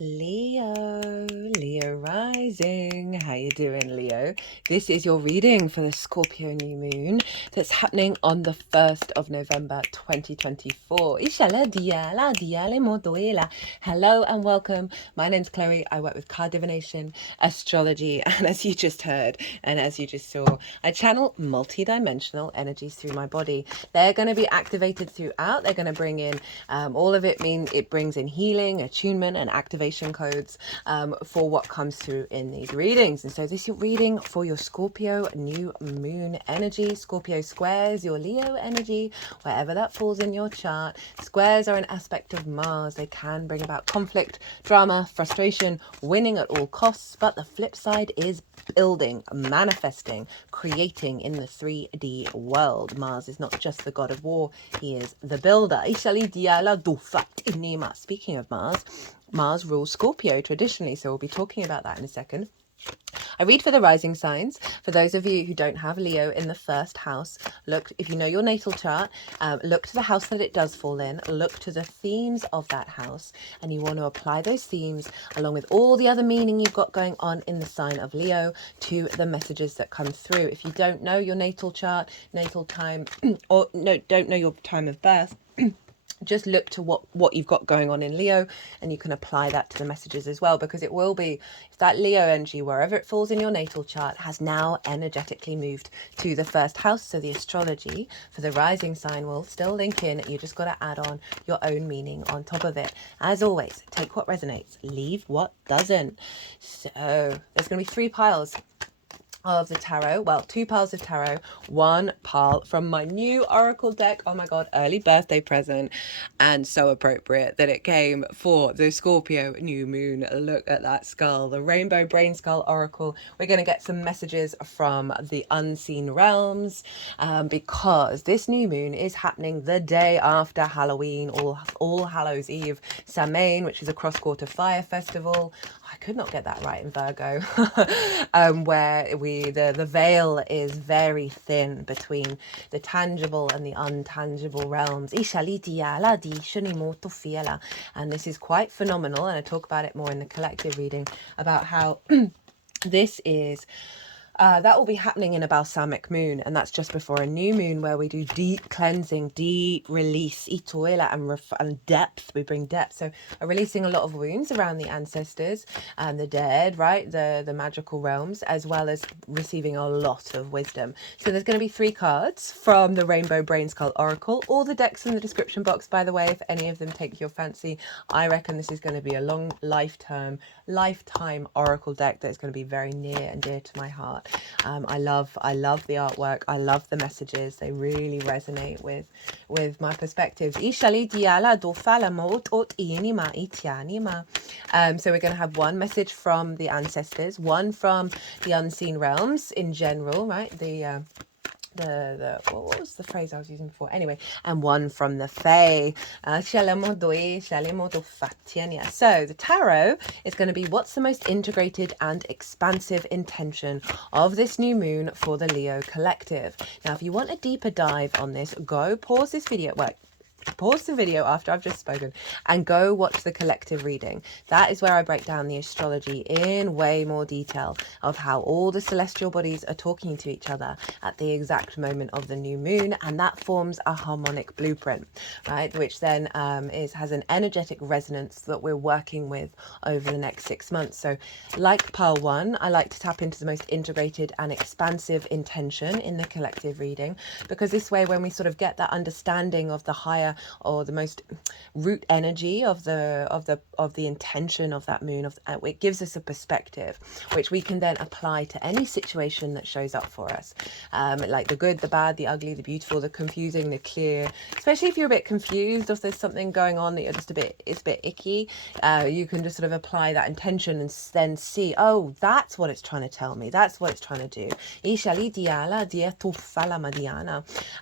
Leo rising. How you doing, Leo? This is your reading for the Scorpio new moon that's happening on the 1st of November 2024. Hello and welcome. My name's Chloe. I work with card divination, astrology, and as you just heard and as you just saw, I channel multi-dimensional energies through my body. They're going to be activated throughout. They're going to bring in all of it. It brings in healing, attunement, and activation codes for what comes through in these readings. And so this is your reading for your Scorpio new moon energy. Scorpio squares your Leo energy, wherever that falls in your chart. Squares are an aspect of Mars. They can bring about conflict, drama, frustration, winning at all costs, but the flip side is building, manifesting, creating in the 3D world. Mars is not just the god of war, he is the builder. Speaking of Mars rules Scorpio traditionally, so we'll be talking about that in a second. I read for the rising signs. For those of you who don't have Leo in the first house, look, if you know your natal chart, look to the house that it does fall in, look to the themes of that house, and you want to apply those themes along with all the other meaning you've got going on in the sign of Leo to the messages that come through. If you don't know your natal chart, natal time, or no, don't know your time of birth, just look to what you've got going on in Leo, and you can apply that to the messages as well, because it will be, if that Leo energy, wherever it falls in your natal chart, has now energetically moved to the first house. So the astrology for the rising sign will still link in. You just got to add on your own meaning on top of it. As always, take what resonates, leave what doesn't. So there's going to be 3 piles of the tarot, well, 2 piles of tarot, 1 pile from my new oracle deck. Oh my god, early birthday present, and so appropriate that it came for the Scorpio new moon. Look at that skull, the rainbow Brainskull oracle. We're going to get some messages from the unseen realms, because this new moon is happening the day after Halloween, all Hallows Eve, SAMHAIN, which is a cross-quarter fire festival. I could not get that right in Virgo, where the veil is very thin between the tangible and the untangible realms. And this is quite phenomenal, and I talk about it more in the collective reading about how this is that will be happening in a balsamic moon, and that's just before a new moon, where we do deep cleansing, deep release, and depth. We bring depth, so releasing a lot of wounds around the ancestors and the dead, right, the magical realms, as well as receiving a lot of wisdom. So there's going to be 3 cards from the Rainbow Brainskull Oracle. All the decks in the description box, by the way, if any of them take your fancy. I reckon this is going to be a long lifetime oracle deck that is going to be very near and dear to my heart. I love the artwork. I love the messages. They really resonate with my perspectives. So we're going to have 1 message from the ancestors, 1 from the unseen realms in general, right? What was the phrase I was using before? Anyway, and 1 from the Fae. So the tarot is going to be, what's the most integrated and expansive intention of this new moon for the Leo collective? Now, if you want a deeper dive on this, go pause this video. Pause the video after I've just spoken and go watch the collective reading. That is where I break down the astrology in way more detail of how all the celestial bodies are talking to each other at the exact moment of the new moon, and that forms a harmonic blueprint, right, which then has an energetic resonance that we're working with over the next 6 months. So like pile 1, I like to tap into the most integrated and expansive intention in the collective reading, because this way, when we sort of get that understanding of the higher or the most root energy of the intention of that moon, it gives us a perspective which we can then apply to any situation that shows up for us, like the good, the bad, the ugly, the beautiful, the confusing, the clear. Especially if you're a bit confused, if there's something going on that you're just it's a bit icky, you can just sort of apply that intention and then see, oh, that's what it's trying to tell me, that's what it's trying to do. I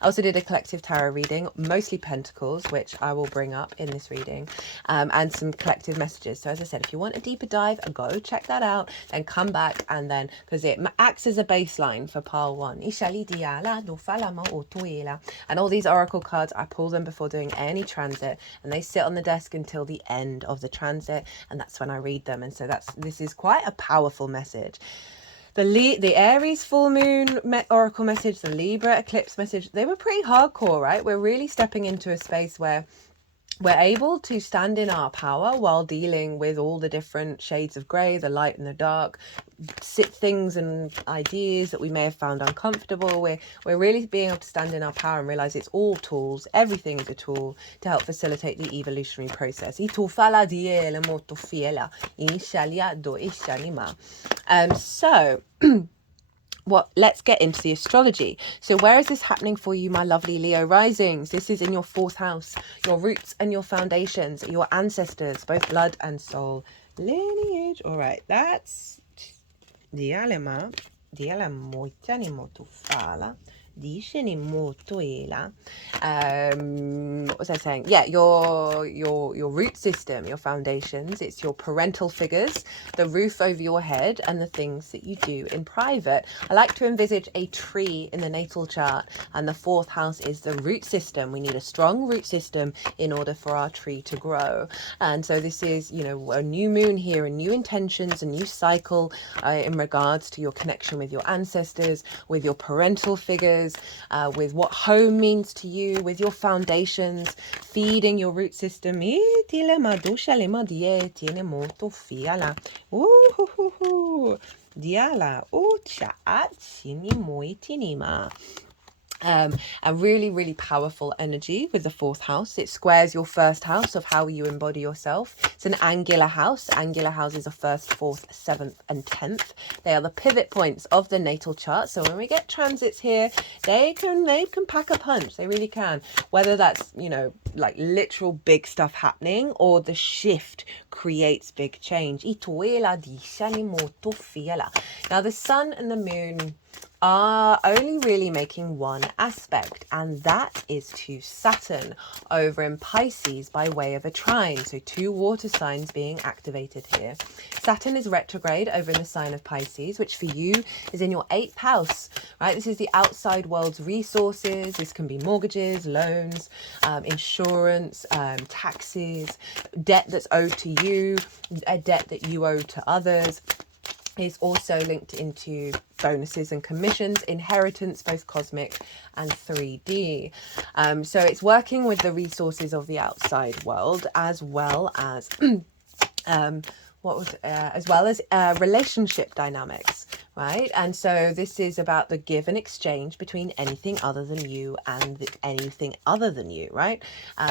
also did a collective tarot reading, mostly pentacles. oracles, which I will bring up in this reading, and some collective messages. So as I said, if you want a deeper dive, go check that out, then come back, and then, because it acts as a baseline for pile 1. And all these oracle cards, I pull them before doing any transit, and they sit on the desk until the end of the transit, and that's when I read them. And so this is quite a powerful message. The Aries full moon oracle message, the Libra eclipse message, they were pretty hardcore, right? We're really stepping into a space where we're able to stand in our power while dealing with all the different shades of grey, the light and the dark, things and ideas that we may have found uncomfortable. We're really being able to stand in our power and realise it's all tools. Everything is a tool to help facilitate the evolutionary process. So let's get into the astrology. So where is this happening for you, my lovely Leo risings? This is in your 4th house, your roots and your foundations, your ancestors, both blood and soul lineage. All right, that's dialema moitani motufala. What was I saying? Yeah, your root system, your foundations. It's your parental figures, the roof over your head, and the things that you do in private. I like to envisage a tree in the natal chart, and the 4th house is the root system. We need a strong root system in order for our tree to grow. And so this is, a new moon here, and new intentions, a new cycle in regards to your connection with your ancestors, with your parental figures, with what home means to you, with your foundations, feeding your root system. A really, really powerful energy with the 4th house. It squares your 1st house of how you embody yourself. It's an angular house. Angular houses are 1st, 4th, 7th, and 10th. They are the pivot points of the natal chart. So when we get transits here, they can pack a punch. They really can. Whether that's, like literal big stuff happening, or the shift creates big change. Now the sun and the moon are only really making one aspect, and that is to Saturn over in Pisces by way of a trine. So 2 water signs being activated here. Saturn is retrograde over in the sign of Pisces, which for you is in your 8th house, right? This is the outside world's resources. This can be mortgages, loans, insurance, taxes, debt that's owed to you, a debt that you owe to others. Is also linked into bonuses and commissions, inheritance, both cosmic and 3D. So it's working with the resources of the outside world, as well as relationship dynamics, right? And so this is about the give and exchange between anything other than you and anything other than you, right?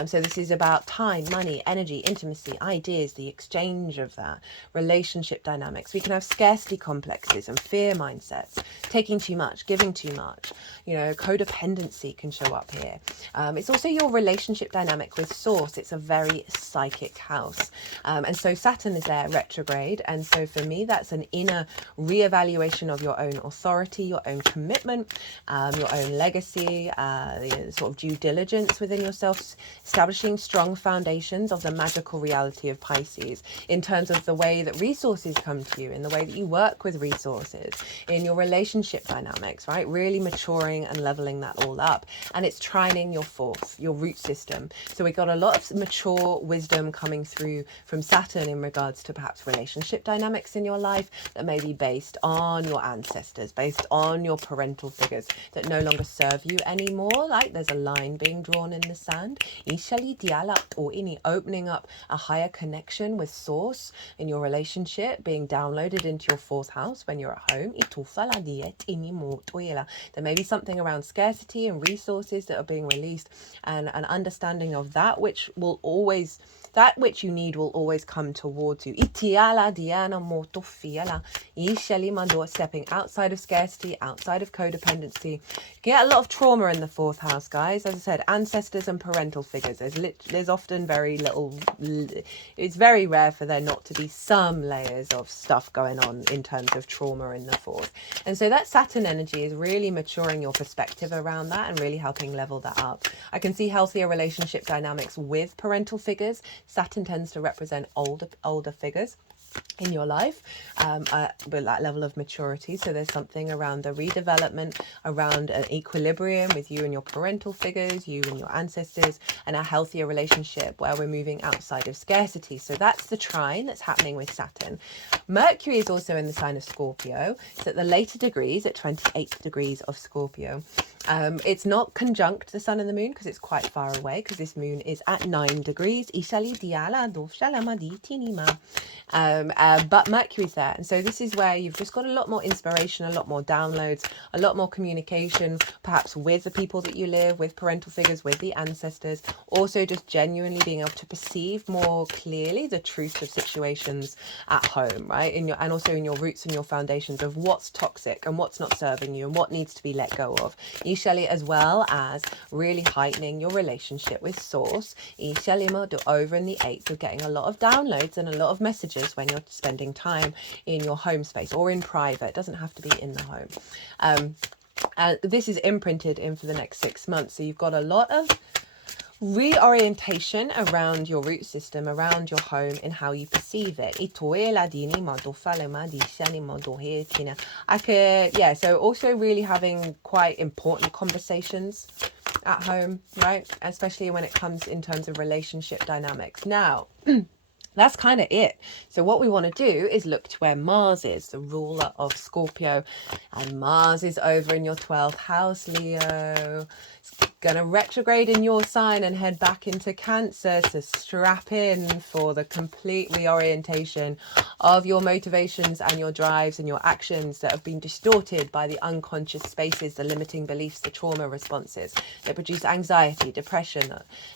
So this is about time, money, energy, intimacy, ideas, the exchange of that, relationship dynamics. We can have scarcity complexes and fear mindsets, taking too much, giving too much, codependency can show up here. It's also your relationship dynamic with source. It's a very psychic house. And so Saturn is there retrograde. And so for me, that's an inner reevaluation of your own authority, your own commitment, your own legacy, the sort of due diligence within yourself, establishing strong foundations of the magical reality of Pisces in terms of the way that resources come to you, in the way that you work with resources, in your relationship dynamics, right? Really maturing and leveling that all up. And it's trining your 4th, your root system. So we got a lot of mature wisdom coming through from Saturn in regards to perhaps relationship dynamics in your life that may be based on your ancestors, based on your parental figures that no longer serve you anymore. Like there's a line being drawn in the sand. Or any opening up a higher connection with source in your relationship, being downloaded into your 4th house when you're at home. There may be something around scarcity and resources that are being released, and an understanding of that, which will always that which you need will always come towards you. Itiala diana motofiala. Isheli mando, stepping outside of scarcity, outside of codependency. You get a lot of trauma in the fourth house, guys. As I said, ancestors and parental figures. There's often very little, it's very rare for there not to be some layers of stuff going on in terms of trauma in the fourth. And so that Saturn energy is really maturing your perspective around that and really helping level that up. I can see healthier relationship dynamics with parental figures. Saturn tends to represent older figures in your life, with that level of maturity. So there's something around the redevelopment, around an equilibrium with you and your parental figures, you and your ancestors, and a healthier relationship where we're moving outside of scarcity. So that's the trine that's happening with Saturn. Mercury is also in the sign of Scorpio. So at the later degrees, at 28 degrees of Scorpio, it's not conjunct the sun and the moon because it's quite far away, because this moon is at 9 degrees. But Mercury's there, and so this is where you've just got a lot more inspiration, a lot more downloads, a lot more communication, perhaps with the people that you live with, parental figures, with the ancestors. Also just genuinely being able to perceive more clearly the truth of situations at home, right? And also in your roots and your foundations of what's toxic and what's not serving you and what needs to be let go of. Ishali, as well as really heightening your relationship with source. Ishali over in the 8th of getting a lot of downloads and a lot of messages when you're spending time in your home space or in private. It doesn't have to be in the home. This is imprinted in for the next 6 months. So you've got a lot of reorientation around your root system, around your home, and how you perceive it. So also really having quite important conversations at home, right? Especially when it comes in terms of relationship dynamics. Now, that's kind of it. So what we want to do is look to where Mars is, the ruler of Scorpio. And Mars is over in your 12th house, Leo. It's going to retrograde in your sign and head back into Cancer. So strap in for the complete reorientation of your motivations and your drives and your actions that have been distorted by the unconscious spaces, the limiting beliefs, the trauma responses that produce anxiety, depression,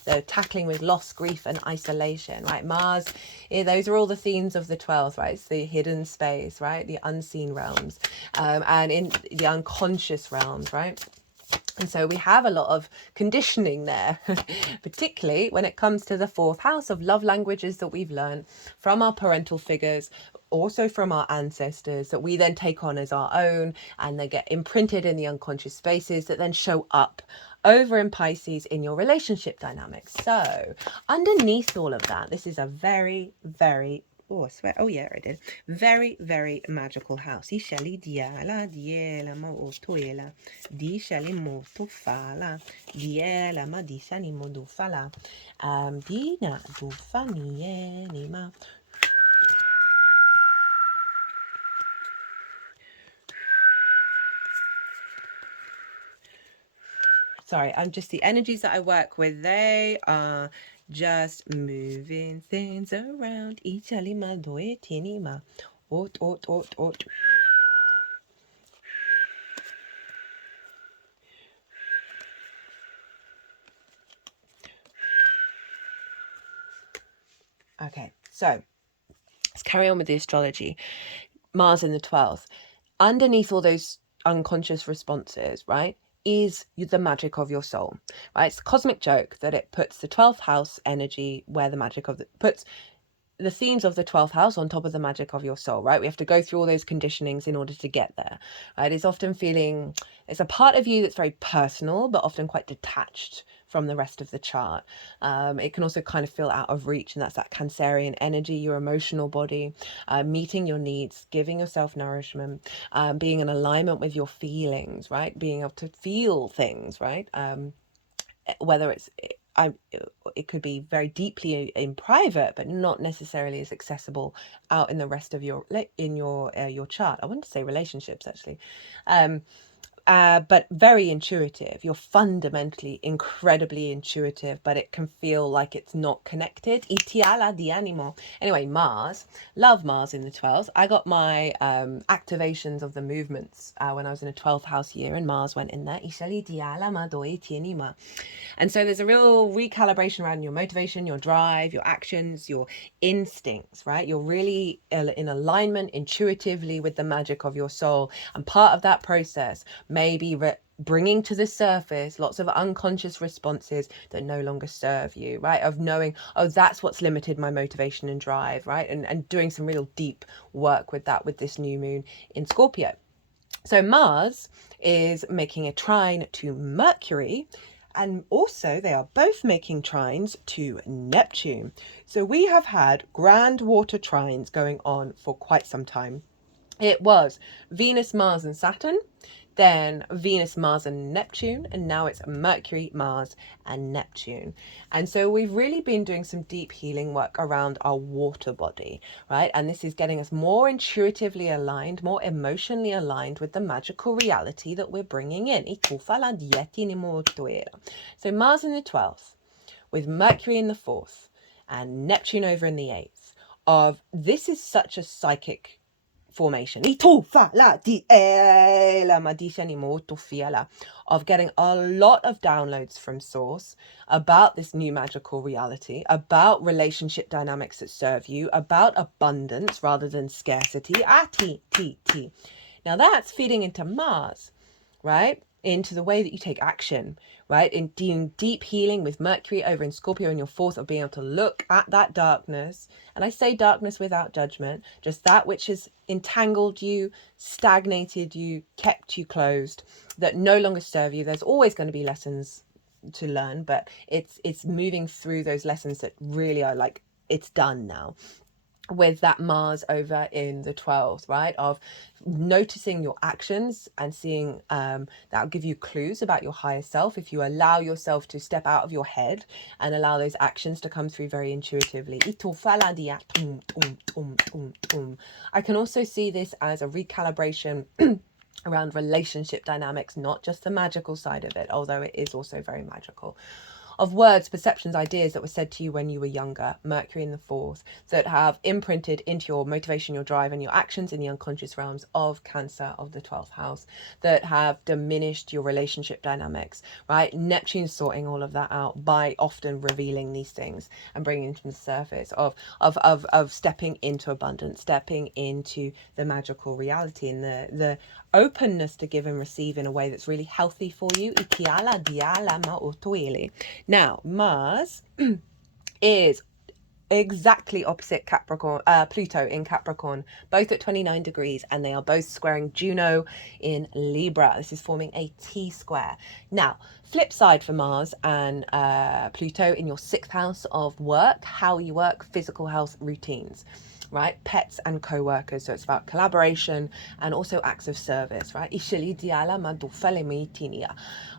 the tackling with loss, grief and isolation, right? Mars, those are all the themes of the 12th, right? It's the hidden space, right? The unseen realms, and in the unconscious realms, right? And so we have a lot of conditioning there, particularly when it comes to the 4th house of love languages that we've learned from our parental figures, also from our ancestors, that we then take on as our own, and they get imprinted in the unconscious spaces that then show up over in Pisces in your relationship dynamics. So underneath all of that, this is a very, very, oh, I swear, oh yeah, I did. Very, very magical house. Ishali diala, diela ma otoela, di shali moto fala, diela ma di sani modo fala, dina do fani ma. Sorry, I'm just, the energies that I work with, they are just moving things around. Ichalima doe tinima. Ot, ot, ot, ot. Okay, so let's carry on with the astrology. Mars in the 12th. Underneath all those unconscious responses, right, is the magic of your soul, right? It's a cosmic joke that it puts the 12th house energy where the magic of puts the themes of the 12th house on top of the magic of your soul, right? We have to go through all those conditionings in order to get there, right? It's often feeling, it's a part of you that's very personal, but often quite detached from the rest of the chart. It can also kind of feel out of reach, and that's that Cancerian energy, your emotional body, meeting your needs, giving yourself nourishment, being in alignment with your feelings, right? Being able to feel things, right? Whether it's, it could be very deeply in private, but not necessarily as accessible out in the rest of your chart. I want to say relationships, actually. but very intuitive. You're fundamentally incredibly intuitive, but it can feel like it's not connected. Itiala di animo. Anyway, Mars. Love Mars in the 12th. I got my activations of the movements when I was in a 12th house year, and Mars went in there. And so there's a real recalibration around your motivation, your drive, your actions, your instincts, right? You're really in alignment intuitively with the magic of your soul. And part of that process may be bringing to the surface lots of unconscious responses that no longer serve you, right? Of knowing, oh, that's what's limited my motivation and drive, right? And doing some real deep work with that with this new moon in Scorpio. So Mars is making a trine to Mercury, and also they are both making trines to Neptune. So we have had grand water trines going on for quite some time. It was Venus, Mars and Saturn, then Venus, Mars and Neptune, and now it's Mercury, Mars and Neptune. And so we've really been doing some deep healing work around our water body, right? And this is getting us more intuitively aligned, more emotionally aligned with the magical reality that we're bringing in. So Mars in the 12th, with Mercury in the 4th, and Neptune over in the 8th, of this is such a psychic formation of getting a lot of downloads from source about this new magical reality, about relationship dynamics that serve you, about abundance rather than scarcity. Now that's feeding into Mars, right? Into the way that you take action, right? In doing deep healing with Mercury over in Scorpio in your 4th, of being able to look at that darkness. And I say darkness without judgment, just that which has entangled you, stagnated you, kept you closed, that no longer serve you. There's always going to be lessons to learn, but it's moving through those lessons that really are like, it's done now. With that Mars over in the 12th, right, of noticing your actions and seeing that'll give you clues about your higher self if you allow yourself to step out of your head and allow those actions to come through very intuitively. I can also see this as a recalibration around relationship dynamics, not just the magical side of it, although it is also very magical, of words, perceptions, ideas that were said to you when you were younger, Mercury in the 4th, that have imprinted into your motivation, your drive and your actions in the unconscious realms of Cancer of the 12th house, that have diminished your relationship dynamics, right? Neptune's sorting all of that out by often revealing these things and bringing them to the surface of stepping into abundance, stepping into the magical reality and the openness to give and receive in a way that's really healthy for you. Now, Mars is exactly opposite Capricorn, Pluto in Capricorn, both at 29 degrees, and they are both squaring Juno in Libra. This is forming a T-square. Now, flip side for Mars and Pluto in your 6th house of work, how you work, physical health, routines, right? Pets and co-workers. So it's about collaboration and also acts of service, right?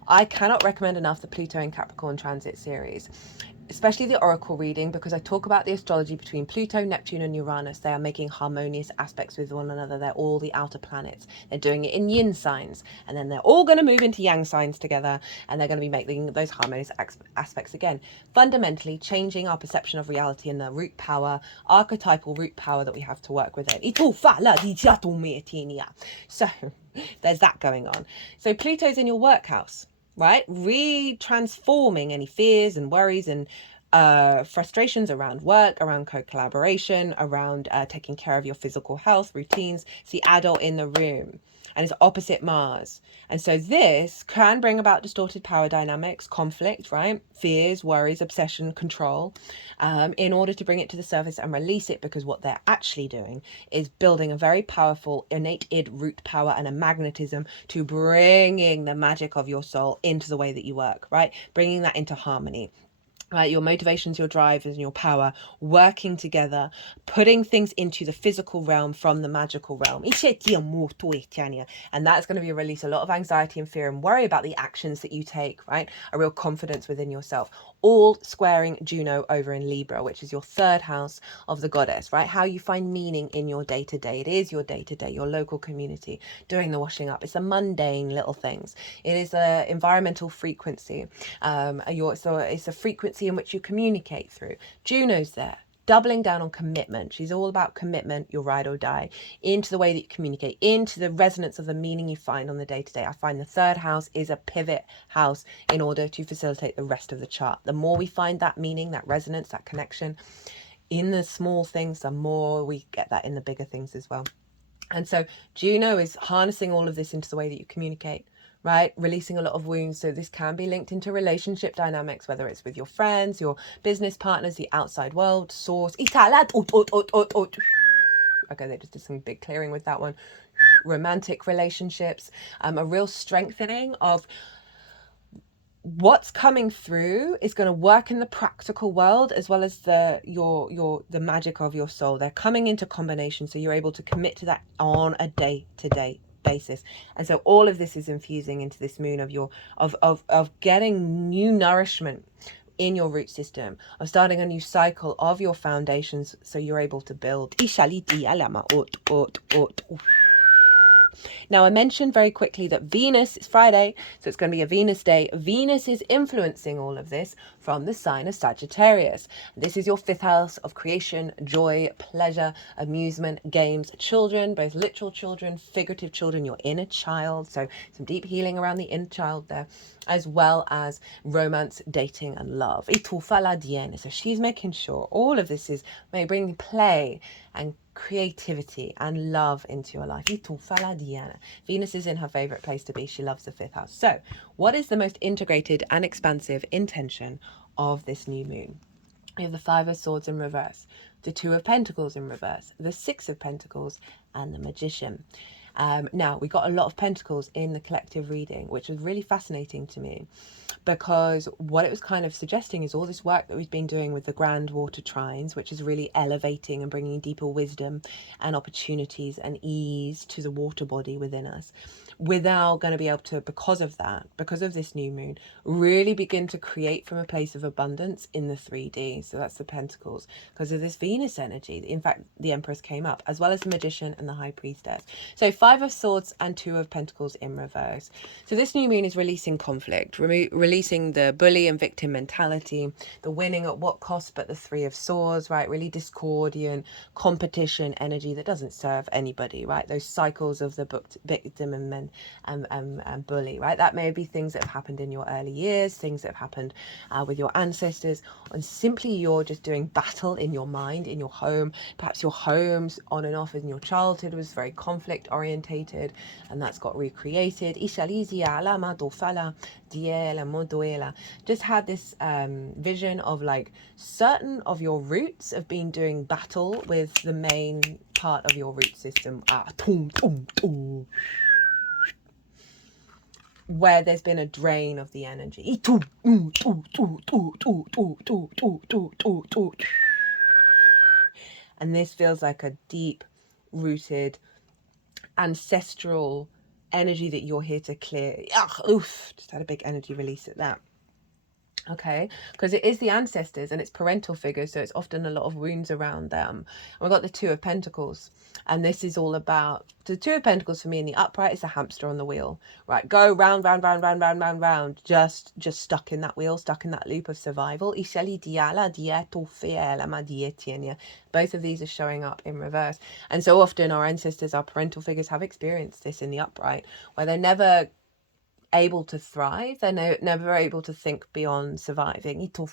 I cannot recommend enough the Pluto in Capricorn transit series, especially the oracle reading, because I talk about the astrology between Pluto, Neptune and Uranus. They are making harmonious aspects with one another. They're all the outer planets. They're doing it in yin signs, and then they're all going to move into yang signs together, and they're going to be making those harmonious aspects again, fundamentally changing our perception of reality and the root power, archetypal root power that we have to work with it. So there's that going on. So Pluto's in your work house, right? Re-transforming any fears and worries and frustrations around work, around co-collaboration, around taking care of your physical health, routines. It's the adult in the room, and it's opposite Mars. And so this can bring about distorted power dynamics, conflict, right? Fears, worries, obsession, control, in order to bring it to the surface and release it, because what they're actually doing is building a very powerful innate id root power and a magnetism to bringing the magic of your soul into the way that you work, right? Bringing that into harmony. right? Your motivations, your drive, and your power working together, putting things into the physical realm from the magical realm. And that's going to be release a lot of anxiety and fear and worry about the actions that you take, right? A real confidence within yourself. All squaring Juno over in Libra, which is your third house of the goddess, right? How you find meaning in your day-to-day. It is your day-to-day, your local community, doing the washing up. It's the mundane little things. It is the environmental frequency. So it's a frequency in which you communicate through. Juno's there, doubling down on commitment. She's all about commitment, your ride or die, into the way that you communicate, into the resonance of the meaning you find on the day-to-day. I find the third house is a pivot house in order to facilitate the rest of the chart. The more we find that meaning, that resonance, that connection in the small things, the more we get that in the bigger things as well. And so Juno is harnessing all of this into the way that you communicate, right? Releasing a lot of wounds. So this can be linked into relationship dynamics, whether it's with your friends, your business partners, the outside world, source. Okay, they just did some big clearing with that one. Romantic relationships, a real strengthening of what's coming through is going to work in the practical world as well as the magic of your soul. They're coming into combination, so you're able to commit to that on a day-to-day basis. And so all of this is infusing into this moon of getting new nourishment in your root system, of starting a new cycle of your foundations, so you're able to build. Now, I mentioned very quickly that Venus, it's Friday, so it's going to be a Venus day. Venus is influencing all of this from the sign of Sagittarius. This is your fifth house of creation, joy, pleasure, amusement, games, children, both literal children, figurative children, your inner child. So some deep healing around the inner child there, as well as romance, dating, and love. So she's making sure all of this is may bring play and creativity and love into your life. Venus is in her favorite place to be. She loves the fifth house. So what is the most integrated and expansive intention of this new moon? We have the Five of Swords in reverse, the Two of Pentacles in reverse, the Six of Pentacles, and the Magician. Now, we got a lot of pentacles in the collective reading, which was really fascinating to me, because what it was kind of suggesting is all this work that we've been doing with the grand water trines, which is really elevating and bringing deeper wisdom and opportunities and ease to the water body within us. We're now going to be able to, because of that, because of this new moon, really begin to create from a place of abundance in the 3D. So that's the pentacles, because of this Venus energy. In fact, the Empress came up, as well as the Magician and the High Priestess. So Five of Swords and Two of Pentacles in reverse. So this new moon is releasing conflict, releasing the bully and victim mentality, the winning at what cost, but the Three of Swords, right? Really discordian competition energy that doesn't serve anybody, right? Those cycles of the victim and bully, right? That may be things that have happened in your early years, things that have happened with your ancestors, and simply you're just doing battle in your mind, in your home. Perhaps your homes on and off in your childhood was very conflict orientated, and that's got recreated. Just had this vision of like certain of your roots have been doing battle with the main part of your root system, where there's been a drain of the energy. And this feels like a deep rooted ancestral energy that you're here to clear. Just had a big energy release at that. Okay, because it is the ancestors and it's parental figures, so it's often a lot of wounds around them. And we've got the Two of Pentacles, and this is all about the Two of Pentacles for me in the upright is a hamster on the wheel, right? Go round, round, round, round, round, round, round, just stuck in that wheel, stuck in that loop of survival. Both of these are showing up in reverse, and so often our ancestors, our parental figures, have experienced this in the upright, where they're never able to thrive. They're never able to think beyond surviving. So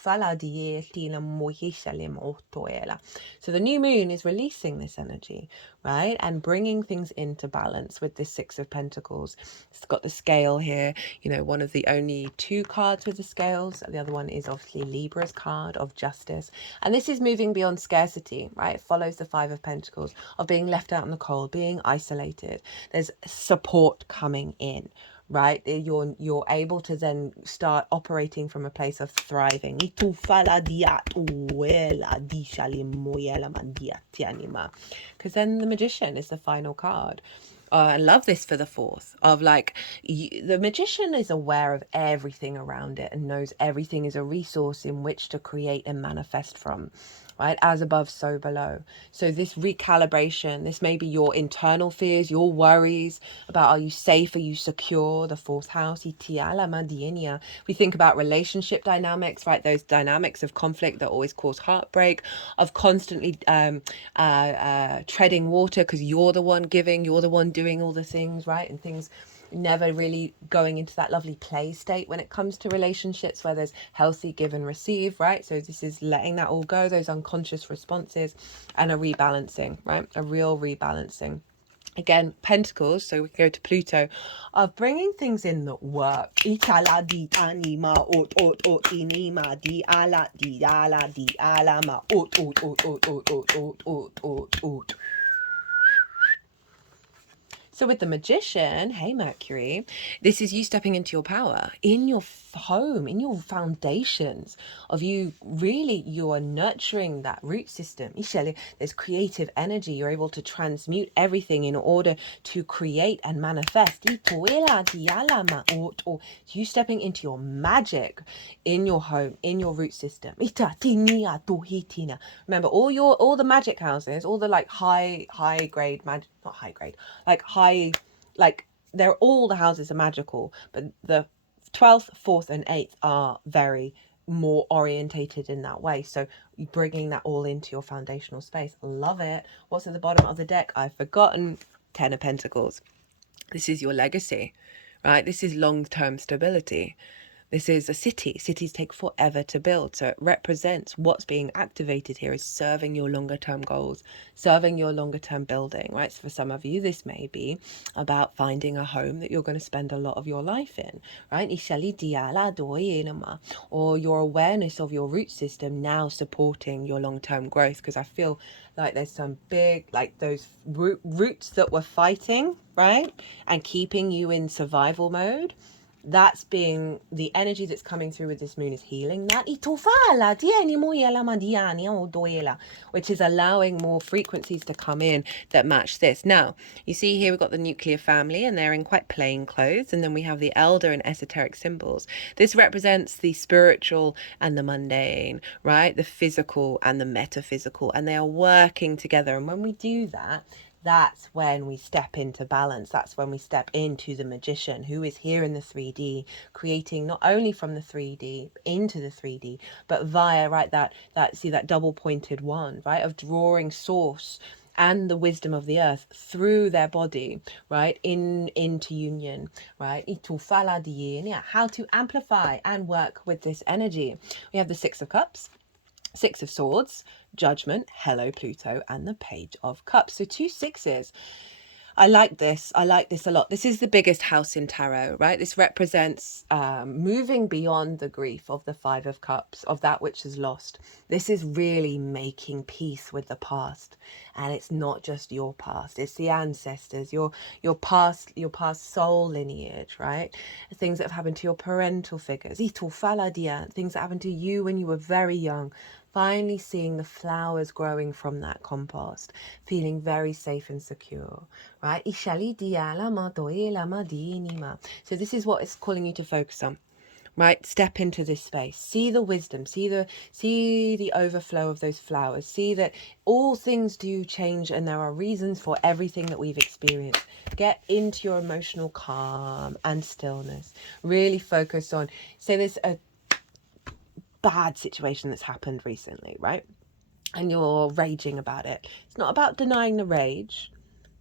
the new moon is releasing this energy, right? And bringing things into balance with this Six of Pentacles. It's got the scale here, you know, one of the only two cards with the scales. The other one is obviously Libra's card of justice. And this is moving beyond scarcity, right? It follows the Five of Pentacles of being left out in the cold, being isolated. There's support coming in, right? You're able to then start operating from a place of thriving. Because then the Magician is the final card. I love this for the fourth of like the Magician is aware of everything around it and knows everything is a resource in which to create and manifest from, right? As above, so below. So this recalibration, this may be your internal fears, your worries about, are you safe? Are you secure? The fourth house. We think about relationship dynamics, right? Those dynamics of conflict that always cause heartbreak, of constantly treading water because you're the one giving, you're the one doing all the things, right? And things never really going into that lovely play state when it comes to relationships where there's healthy give and receive, right? So this is letting that all go, those unconscious responses, and a rebalancing, right? A real rebalancing. Again, Pentacles, so we can go to Pluto, of bringing things in that work. So with the Magician, hey Mercury, this is you stepping into your power in your home, in your foundations of you are nurturing that root system. There's creative energy. You're able to transmute everything in order to create and manifest. You stepping into your magic in your home, in your root system. Remember, all the magic houses, all the like high grade magic, not high grade, like they're all the houses are magical, but the 12th, 4th and 8th are very more orientated in that way. So bringing that all into your foundational space. Love it. What's at the bottom of the deck? I've forgotten. 10 of Pentacles. This is your legacy, right? This is long-term stability. This is a city. Cities take forever to build. So it represents what's being activated here is serving your longer term goals, serving your longer term building, right? So for some of you, this may be about finding a home that you're going to spend a lot of your life in, right? Or your awareness of your root system now supporting your long term growth. Because I feel like there's some big, like those roots that were fighting, right? And keeping you in survival mode. That's being the energy that's coming through with this moon is healing that, which is allowing more frequencies to come in that match this. Now, you see here we've got the nuclear family and they're in quite plain clothes, and then we have the elder and esoteric symbols. This represents the spiritual and the mundane, right? The physical and the metaphysical, and they are working together. And when we do that, that's when we step into balance. That's when we step into the Magician, who is here in the 3D, creating not only from the 3D into the 3D, but via, right, that see that double pointed wand, right, of drawing source and the wisdom of the earth through their body, right, into union, right? How to amplify and work with this energy. We have the 6 of Cups, 6 of Swords, Judgment, hello Pluto, and the Page of Cups. So 2 sixes. I like this a lot. This is the biggest house in tarot, right? This represents moving beyond the grief of the 5 of Cups, of that which is lost. This is really making peace with the past, and it's not just your past, it's the ancestors, your past soul lineage, right? Things that have happened to your parental figures, things that happened to you when you were very young. Finally seeing the flowers growing from that compost, feeling very safe and secure, right? So this is what it's calling you to focus on, right? Step into this space, see the wisdom, see the overflow of those flowers, see that all things do change and there are reasons for everything that we've experienced. Get into your emotional calm and stillness. Really focus on, say there's a bad situation that's happened recently, right? And you're raging about it. It's not about denying the rage,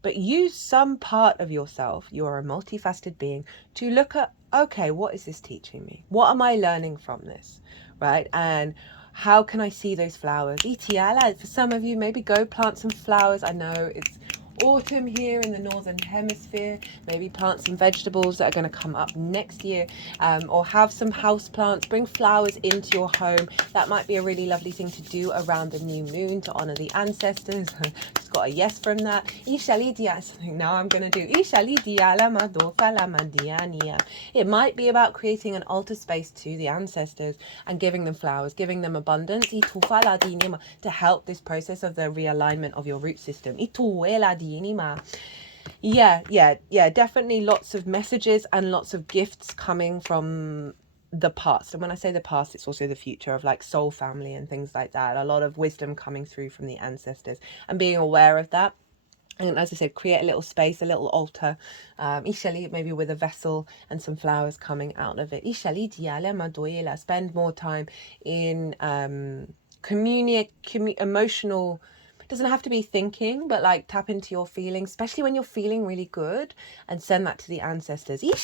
but use some part of yourself, you're a multifaceted being, to look at, okay, what is this teaching me? What am I learning from this, right? And how can I see those flowers? For some of you, maybe go plant some flowers. I know it's autumn here in the northern hemisphere. Maybe plant some vegetables that are going to come up next year, or have some house plants. Bring flowers into your home. That might be a really lovely thing to do around the new moon to honor the ancestors. got a yes from that. Now I'm going to do. It might be about creating an altar space to the ancestors and giving them flowers, giving them abundance to help this process of the realignment of your root system. Yeah, definitely lots of messages and lots of gifts coming from the past. And when I say the past, it's also the future of like soul family and things like that. A lot of wisdom coming through from the ancestors and being aware of that. And as I said, create a little space, a little altar, maybe with a vessel and some flowers coming out of it. Spend more time in emotional. It doesn't have to be thinking, but like tap into your feelings, especially when you're feeling really good, and send that to the ancestors. Did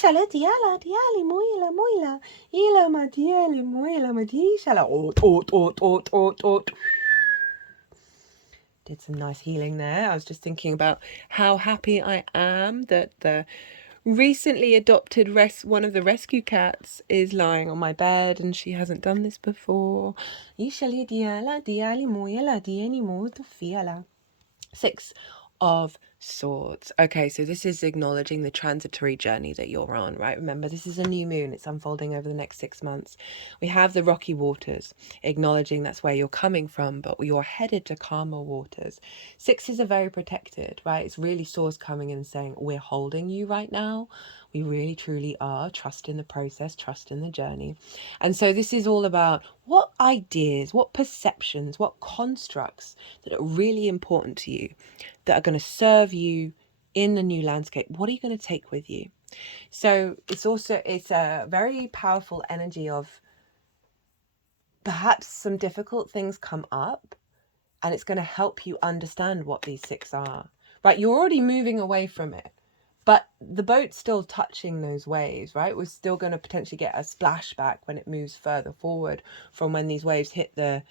some nice healing there. I was just thinking about how happy I am that the recently adopted one of the rescue cats is lying on my bed, and she hasn't done this before. Six of Swords. Okay, so this is acknowledging the transitory journey that you're on, right? Remember, this is a new moon. It's unfolding over the next 6 months. We have the rocky waters, acknowledging that's where you're coming from, but you're headed to calmer waters. Sixes are very protected, right? It's really Swords coming in and saying, we're holding you right now. We really, truly are. Trust in the process, trust in the journey. And so this is all about what ideas, what perceptions, what constructs that are really important to you, that are going to serve you in the new landscape. What are you going to take with you? So it's a very powerful energy of perhaps some difficult things come up, and it's going to help you understand what these six are, right? You're already moving away from it, but the boat's still touching those waves, right? We're still going to potentially get a splashback when it moves further forward from when these waves hit the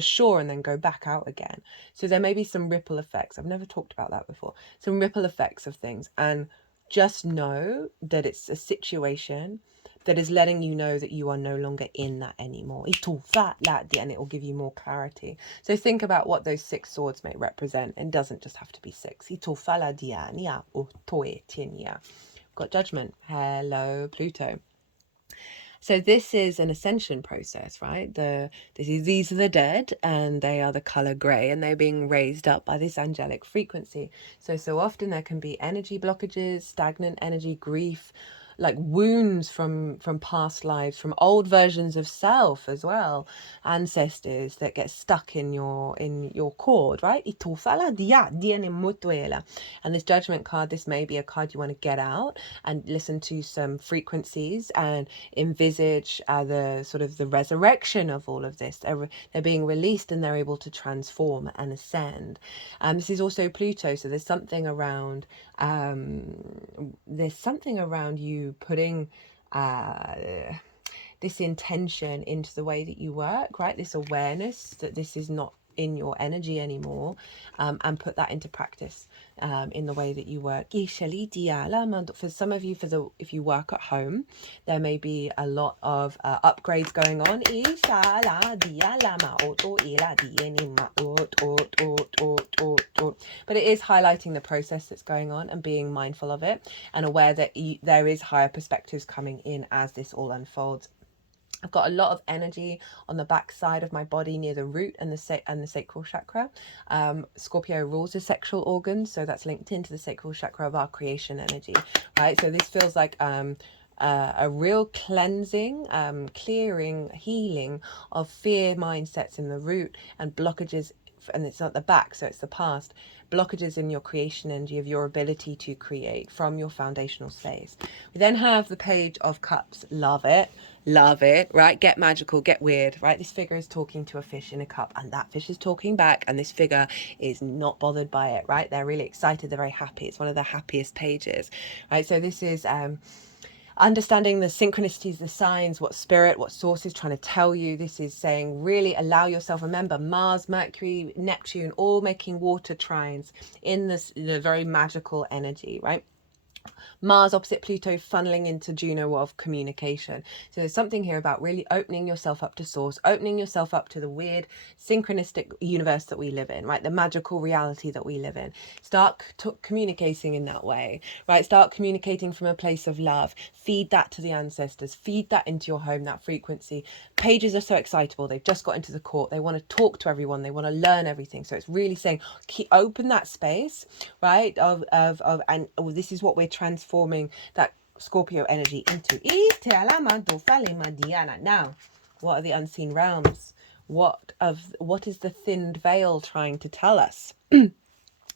shore and then go back out again. So there may be some ripple effects. I've never talked about that before. Some ripple effects of things. And just know that it's a situation that is letting you know that you are no longer in that anymore. And it will give you more clarity. So think about what those 6 swords may represent. It doesn't just have to be 6. Got Judgment. Hello, Pluto. So this is an ascension process, right? These are the dead, and they are the color gray, and they're being raised up by this angelic frequency. So often there can be energy blockages, stagnant energy, grief, like wounds from past lives, from old versions of self as well, ancestors that get stuck in your cord, right? And this Judgment card, this may be a card you want to get out and listen to some frequencies and envisage the sort of the resurrection of all of this. They're being released and they're able to transform and ascend. This is also Pluto, so there's something around you putting this intention into the way that you work, right? This awareness that this is not in your energy anymore, and put that into practice in the way that you work. For some of you, if you work at home, there may be a lot of upgrades going on. But it is highlighting the process that's going on and being mindful of it and aware that there is higher perspectives coming in as this all unfolds. I've got a lot of energy on the back side of my body near the root and the sacral chakra. Scorpio rules the sexual organs, so that's linked into the sacral chakra of our creation energy, right? So this feels like a real cleansing, clearing, healing of fear mindsets in the root and blockages, and it's not the back, so it's the past, blockages in your creation energy of your ability to create from your foundational space. We then have the Page of Cups. Love it, right? Get magical, get weird, right? This figure is talking to a fish in a cup, and that fish is talking back, and this figure is not bothered by it, right? They're really excited, they're very happy. It's one of the happiest pages, right? So this is understanding the synchronicities, the signs, what spirit, what source is trying to tell you. This is saying really allow yourself. Remember, Mars, Mercury, Neptune, all making water trines in the very magical energy, right? Mars opposite Pluto funneling into Juno of communication. So there's something here about really opening yourself up to source, opening yourself up to the weird synchronistic universe that we live in, right? The magical reality that we live in. Start communicating in that way, right? Start communicating from a place of love. Feed that to the ancestors. Feed that into your home, that frequency. Pages are so excitable. They've just got into the court. They want to talk to everyone. They want to learn everything. So it's really saying, open that space, right? And this is what we're transforming that Scorpio energy into. Now, what are the unseen realms? What is the thinned veil trying to tell us? In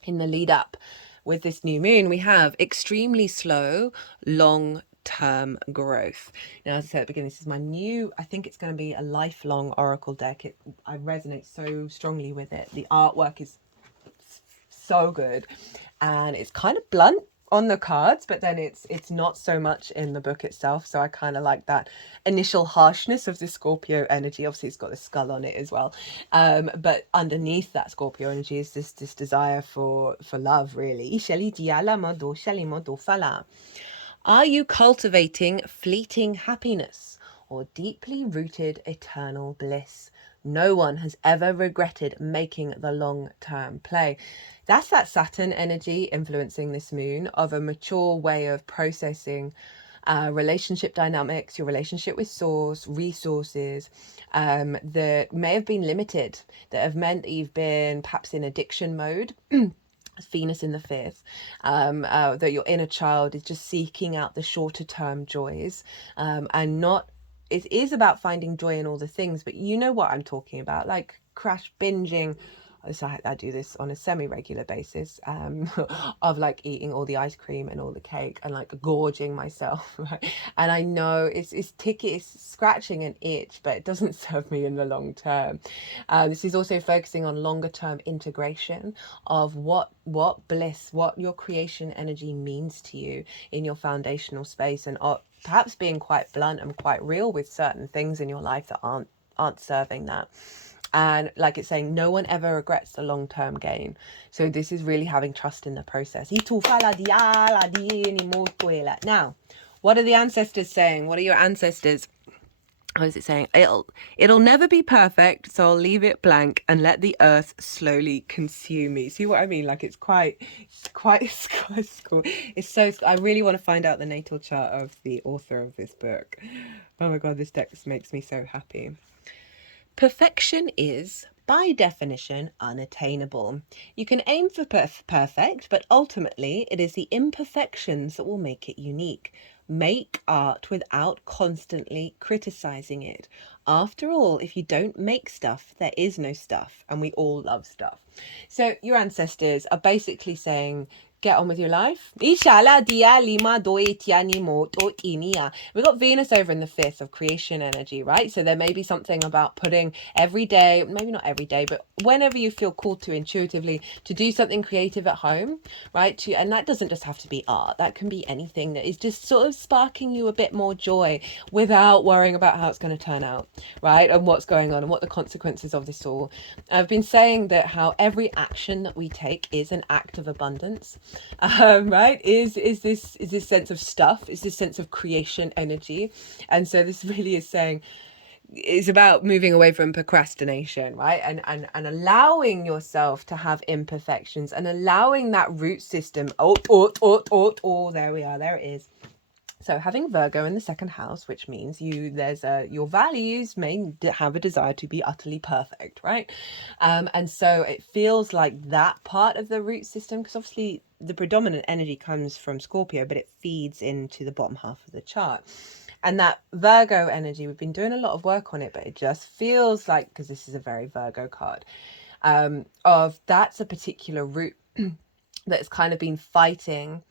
the lead up with this new moon, we have extremely slow, long-term growth. Now, as I said at the beginning, this is my new, I think it's going to be a lifelong oracle deck. I resonate so strongly with it. The artwork is so good, and it's kind of blunt on the cards, but then it's not so much in the book itself. So I kind of like that initial harshness of the Scorpio energy. Obviously it's got the skull on it as well, but underneath that Scorpio energy is this desire for love, really. Are you cultivating fleeting happiness or deeply rooted eternal bliss? No one has ever regretted making the long-term play. That's that Saturn energy influencing this moon, of a mature way of processing relationship dynamics, your relationship with source, resources, that may have been limited, that have meant that you've been perhaps in addiction mode. Venus in the fifth, that your inner child is just seeking out the shorter term joys, and not, it is about finding joy in all the things, but you know what I'm talking about, like crash binging. So I do this on a semi-regular basis, of like eating all the ice cream and all the cake and like gorging myself, right? And I know it's scratching an itch, but it doesn't serve me in the long term. This is also focusing on longer term integration of what bliss, what your creation energy means to you in your foundational space, and perhaps being quite blunt and quite real with certain things in your life that aren't serving that. And like it's saying, no one ever regrets the long-term gain. So this is really having trust in the process. Now, what are the ancestors saying? What are your ancestors? What is it saying? It'll never be perfect, so I'll leave it blank and let the earth slowly consume me. See what I mean? Like it's quite cool. It's so, I really want to find out the natal chart of the author of this book. Oh my God, this deck makes me so happy. Perfection is, by definition, unattainable. You can aim for perfect, but ultimately it is the imperfections that will make it unique. Make art without constantly criticizing it. After all, if you don't make stuff, there is no stuff, and we all love stuff. So your ancestors are basically saying, get on with your life. We got Venus over in the fifth of creation energy, right? So there may be something about putting every day, maybe not every day, but whenever you feel called to intuitively to do something creative at home, right? And that doesn't just have to be art. That can be anything that is just sort of sparking you a bit more joy without worrying about how it's going to turn out, right? And what's going on and what the consequences of this all. I've been saying that how every action that we take is an act of abundance. Right, is this sense of stuff, is this sense of creation energy. And so this really is saying, it's about moving away from procrastination, right? And allowing yourself to have imperfections, and allowing that root system. There we are, there it is. So having Virgo in the second house, which means your values may have a desire to be utterly perfect, right? And so it feels like that part of the root system, because obviously the predominant energy comes from Scorpio, but it feeds into the bottom half of the chart. And that Virgo energy, we've been doing a lot of work on it, but it just feels like, because this is a very Virgo card, of that's a particular root that's kind of been fighting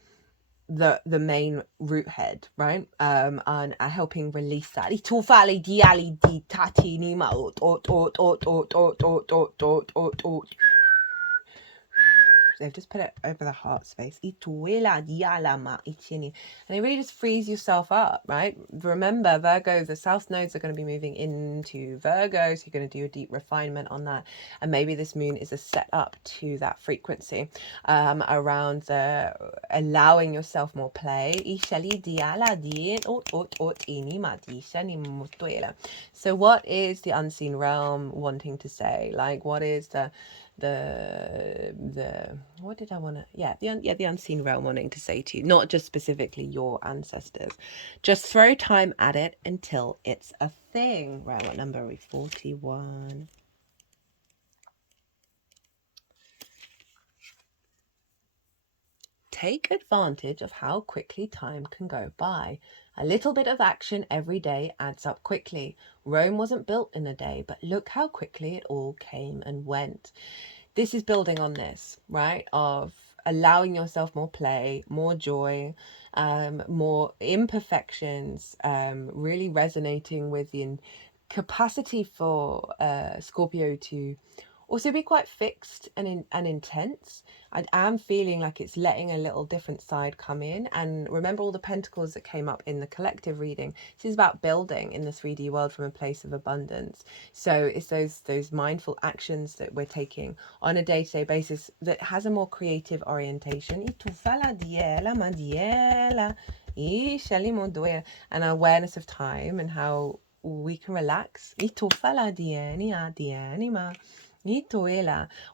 the main root head, right? And helping release that. they've just put it over the heart space. And it really just frees yourself up, right? Remember, Virgo, the south nodes are going to be moving into Virgo, so you're going to do a deep refinement on that. And maybe this moon is a set up to that frequency around the allowing yourself more play. So what is the unseen realm wanting to say? Like, what is the what did I want to, the unseen realm wanting to say to you? Not just specifically your ancestors. Just throw time at it until it's a thing. Right, what number are we? 41. Take advantage of how quickly time can go by. A little bit of action every day adds up quickly. Rome wasn't built in a day, but look how quickly it all came and went. This is building on this, right? Of allowing yourself more play, more joy, more imperfections, really resonating with the capacity for Scorpio to also be quite fixed and intense. I am feeling like it's letting a little different side come in. And remember all the pentacles that came up in the collective reading. This is about building in the 3D world from a place of abundance. So it's those mindful actions that we're taking on a day-to-day basis that has a more creative orientation. And awareness of time and how we can relax.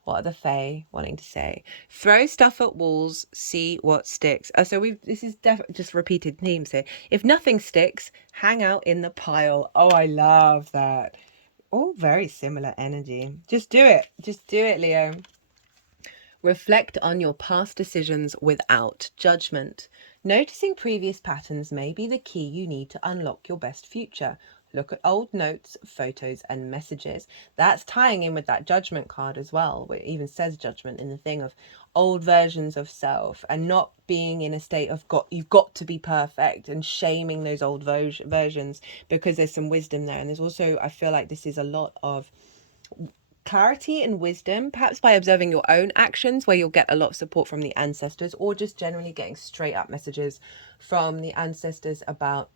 What are the Fae wanting to say? Throw stuff at walls, see what sticks. So this is just repeated themes here. If nothing sticks, hang out in the pile. Oh, I love that. All very similar energy. Just do it. Just do it, Leo. Reflect on your past decisions without judgment. Noticing previous patterns may be the key you need to unlock your best future. Look at old notes, photos, and messages. That's tying in with that judgment card as well, where it even says judgment in the thing of old versions of self and not being in a state of you've got to be perfect and shaming those old versions, because there's some wisdom there. And there's also, I feel like this is a lot of clarity and wisdom, perhaps by observing your own actions, where you'll get a lot of support from the ancestors, or just generally getting straight up messages from the ancestors about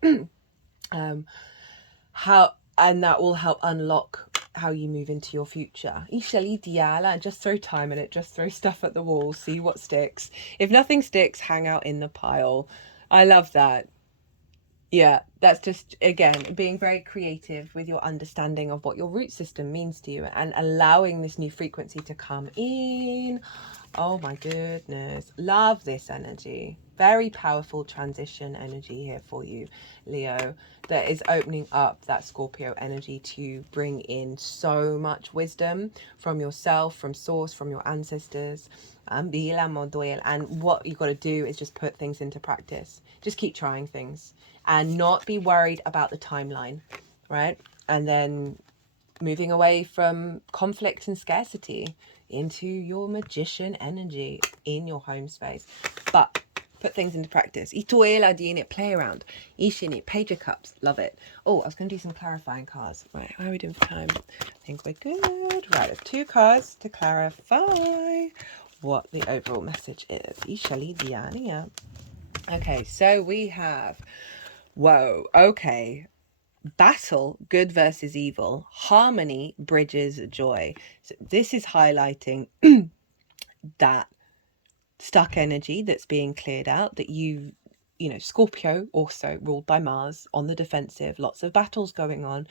how, and that will help unlock how you move into your future. Just throw time in it, just throw stuff at the wall, see what sticks. If nothing sticks, hang out in the pile. I love that. Yeah, that's just, again, being very creative with your understanding of what your root system means to you and allowing this new frequency to come in. Oh my goodness. Love this energy. Very powerful transition energy here for you, Leo, that is opening up that Scorpio energy to bring in so much wisdom from yourself, from source, from your ancestors. And what you've got to do is just put things into practice. Just keep trying things and not be worried about the timeline, right? And then moving away from conflict and scarcity into your magician energy in your home space. But put things into practice. Play around. Page of Cups. Love it. Oh, I was going to do some clarifying cards. Right, how are we doing for time? I think we're good. Right, there's 2 cards to clarify what the overall message is. Okay, so we have, whoa, okay. Battle, good versus evil. Harmony bridges joy. So this is highlighting that stuck energy that's being cleared out, that you know, Scorpio also ruled by Mars on the defensive, lots of battles going on.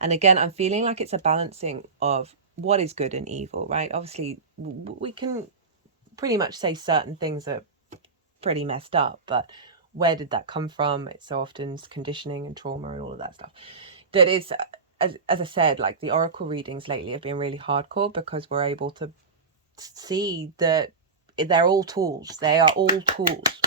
And again, I'm feeling like it's a balancing of what is good and evil, right? Obviously, we can pretty much say certain things are pretty messed up, but where did that come from? It's so often conditioning and trauma and all of that stuff. That is, as I said, like the oracle readings lately have been really hardcore because we're able to see that they're all tools. They are all tools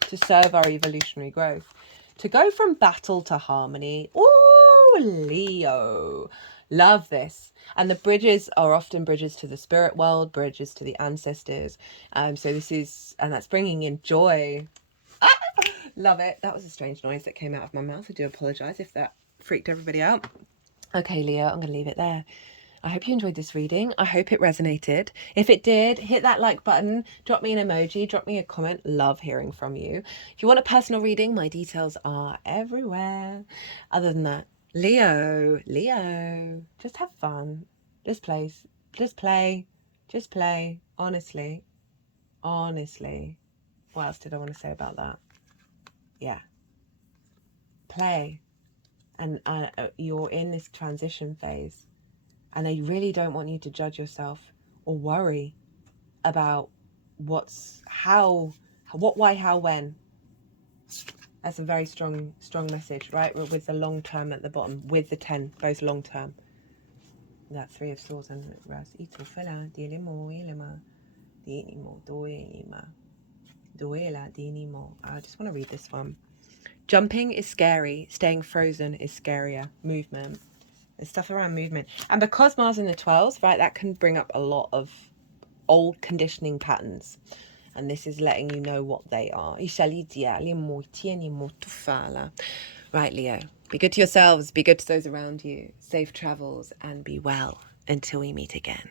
to serve our evolutionary growth. To go from battle to harmony. Ooh, Leo. Love this. And the bridges are often bridges to the spirit world, bridges to the ancestors. So this is, and that's bringing in joy. Love it. That was a strange noise that came out of my mouth. I do apologize if that freaked everybody out. Okay, Leo, I'm going to leave it there. I hope you enjoyed this reading. I hope it resonated. If it did, hit that like button, drop me an emoji, drop me a comment. Love hearing from you. If you want a personal reading, my details are everywhere. Other than that, Leo, just have fun. Just play, honestly. What else did I want to say about that? Yeah. Play. And you're in this transition phase. And I really don't want you to judge yourself or worry about what, why, how, when. That's a very strong message, right? With the long term at the bottom, with the 10, both long term. That 3 of Swords and Ras. I just want to read this one. Jumping is scary. Staying frozen is scarier. Movement. There's stuff around movement. And because Mars in the 12s, right, that can bring up a lot of old conditioning patterns. And this is letting you know what they are. Right, Leo. Be good to yourselves. Be good to those around you. Safe travels and be well until we meet again.